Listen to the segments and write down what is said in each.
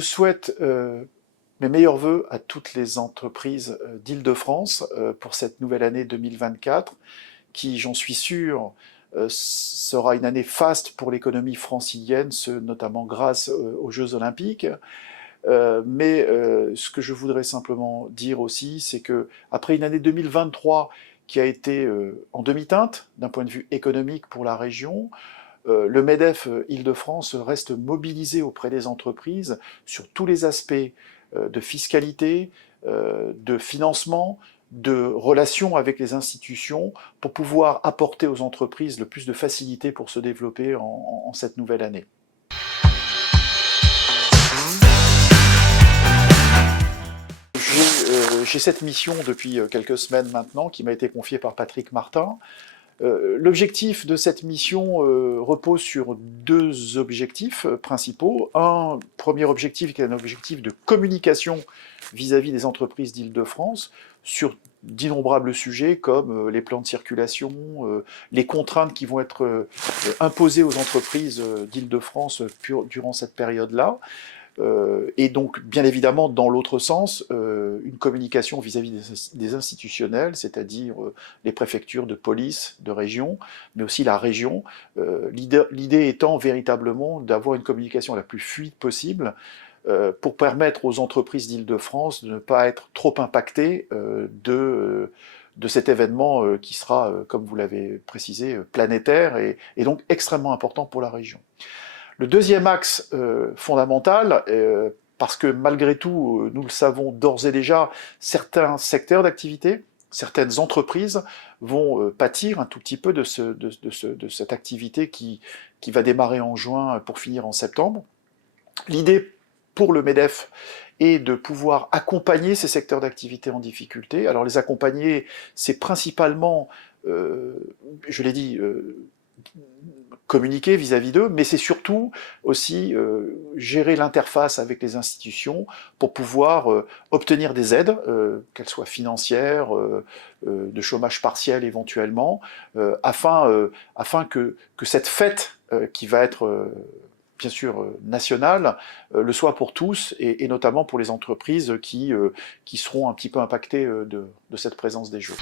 Je souhaite mes meilleurs vœux à toutes les entreprises d'Île-de-France pour cette nouvelle année 2024, qui, j'en suis sûr, sera une année faste pour l'économie francilienne, notamment grâce aux Jeux Olympiques. Mais ce que je voudrais simplement dire aussi, c'est que après une année 2023 qui a été en demi-teinte d'un point de vue économique pour la région, le MEDEF Île-de-France reste mobilisé auprès des entreprises sur tous les aspects de fiscalité, de financement, de relations avec les institutions, pour pouvoir apporter aux entreprises le plus de facilité pour se développer en cette nouvelle année. J'ai cette mission depuis quelques semaines maintenant qui m'a été confiée par Patrick Martin. L'objectif de cette mission repose sur deux objectifs principaux. Un premier objectif qui est un objectif de communication vis-à-vis des entreprises d'Île-de-France sur d'innombrables sujets comme les plans de circulation, les contraintes qui vont être imposées aux entreprises d'Île-de-France durant cette période-là. Et donc, bien évidemment, dans l'autre sens, une communication vis-à-vis des institutionnels, c'est-à-dire les préfectures de police, de région, mais aussi la région. L'idée étant véritablement d'avoir une communication la plus fluide possible pour permettre aux entreprises d'Île-de-France de ne pas être trop impactées de cet événement qui sera, comme vous l'avez précisé, planétaire et donc extrêmement important pour la région. Le deuxième axe fondamental, parce que malgré tout, nous le savons d'ores et déjà, certains secteurs d'activité, certaines entreprises vont pâtir un tout petit peu de cette activité qui va démarrer en juin pour finir en septembre. L'idée pour le MEDEF est de pouvoir accompagner ces secteurs d'activité en difficulté. Alors les accompagner, c'est principalement, je l'ai dit, communiquer vis-à-vis d'eux, mais c'est surtout aussi gérer l'interface avec les institutions pour pouvoir obtenir des aides, qu'elles soient financières, de chômage partiel éventuellement, afin que cette fête qui va être bien sûr nationale, le soit pour tous, et notamment pour les entreprises qui seront un petit peu impactées de cette présence des Jeux.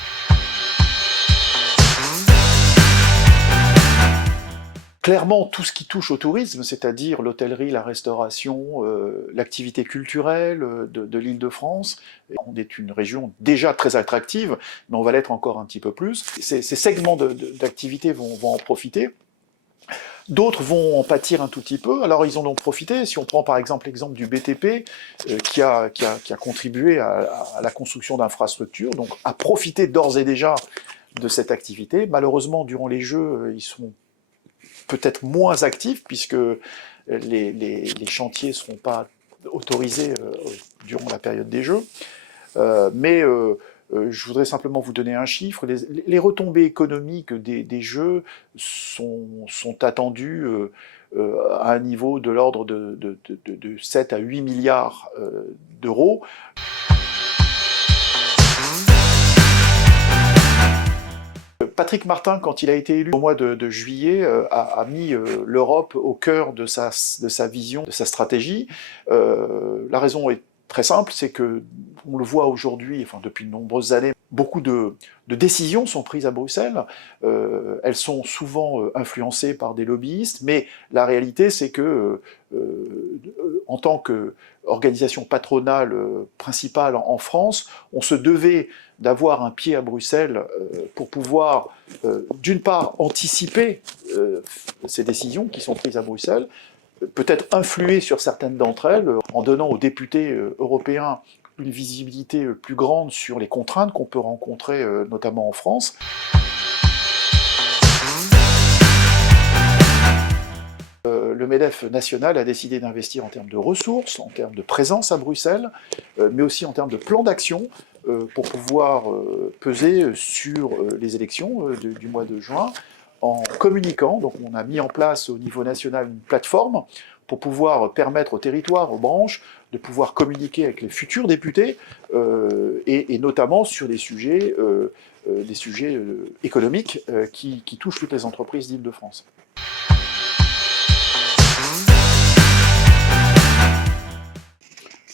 Clairement, tout ce qui touche au tourisme, c'est-à-dire l'hôtellerie, la restauration, l'activité culturelle de l'Île-de-France, on est une région déjà très attractive, mais on va l'être encore un petit peu plus. Ces segments d'activité vont en profiter. D'autres vont en pâtir un tout petit peu, alors ils en ont profité. Si on prend par exemple l'exemple du BTP, qui a contribué à la construction d'infrastructures, donc a profité d'ores et déjà de cette activité. Malheureusement, durant les Jeux, ils sont peut-être moins actifs, puisque les chantiers ne seront pas autorisés durant la période des Jeux. Mais je voudrais simplement vous donner un chiffre. Les retombées économiques des Jeux sont attendues à un niveau de l'ordre de 7 à 8 milliards d'euros. Patrick Martin, quand il a été élu au mois de juillet, a mis l'Europe au cœur de sa vision, de sa stratégie. La raison est très simple, c'est que on le voit aujourd'hui, enfin depuis de nombreuses années, beaucoup de décisions sont prises à Bruxelles. Elles sont souvent influencées par des lobbyistes, mais la réalité, c'est que en tant qu'organisation patronale principale en France, on se devait d'avoir un pied à Bruxelles pour pouvoir, d'une part, anticiper ces décisions qui sont prises à Bruxelles, peut-être influer sur certaines d'entre elles, en donnant aux députés européens une visibilité plus grande sur les contraintes qu'on peut rencontrer, notamment en France. Le MEDEF national a décidé d'investir en termes de ressources, en termes de présence à Bruxelles, mais aussi en termes de plan d'action pour pouvoir peser sur les élections du mois de juin en communiquant. Donc on a mis en place au niveau national une plateforme pour pouvoir permettre aux territoires, aux branches, de pouvoir communiquer avec les futurs députés, et notamment sur des sujets économiques qui touchent toutes les entreprises d'Île-de-France.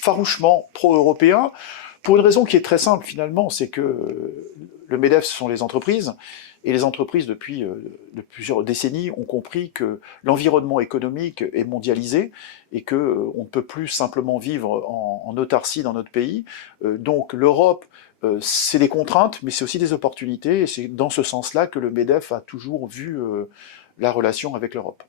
farouchement pro-européen, pour une raison qui est très simple finalement, c'est que le MEDEF, ce sont les entreprises, et les entreprises, depuis de plusieurs décennies, ont compris que l'environnement économique est mondialisé et que on ne peut plus simplement vivre en autarcie dans notre pays. Donc l'Europe, c'est des contraintes, mais c'est aussi des opportunités, et c'est dans ce sens-là que le MEDEF a toujours vu la relation avec l'Europe.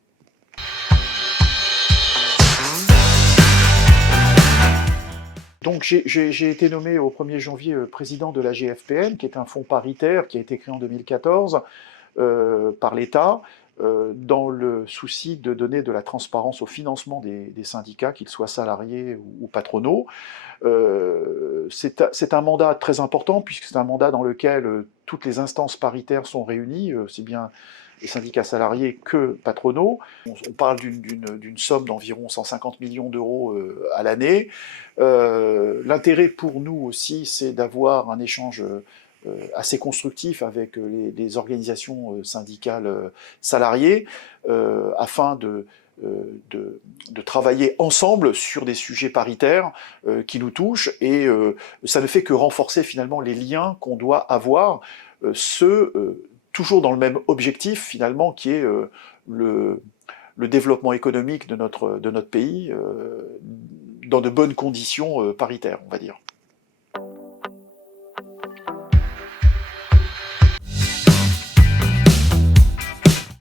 Donc j'ai été nommé au 1er janvier président de la GFPN, qui est un fonds paritaire qui a été créé en 2014 par l'État, dans le souci de donner de la transparence au financement des syndicats, qu'ils soient salariés ou patronaux. C'est un mandat très important, puisque c'est un mandat dans lequel toutes les instances paritaires sont réunies, aussi bien les syndicats salariés que patronaux. On parle d'une somme d'environ 150 millions d'euros à l'année. L'intérêt pour nous aussi, c'est d'avoir un échange assez constructif avec les organisations syndicales salariées, afin de travailler ensemble sur des sujets paritaires qui nous touchent, et ça ne fait que renforcer finalement les liens qu'on doit avoir, toujours dans le même objectif finalement, qui est le développement économique de notre pays, dans de bonnes conditions paritaires, on va dire.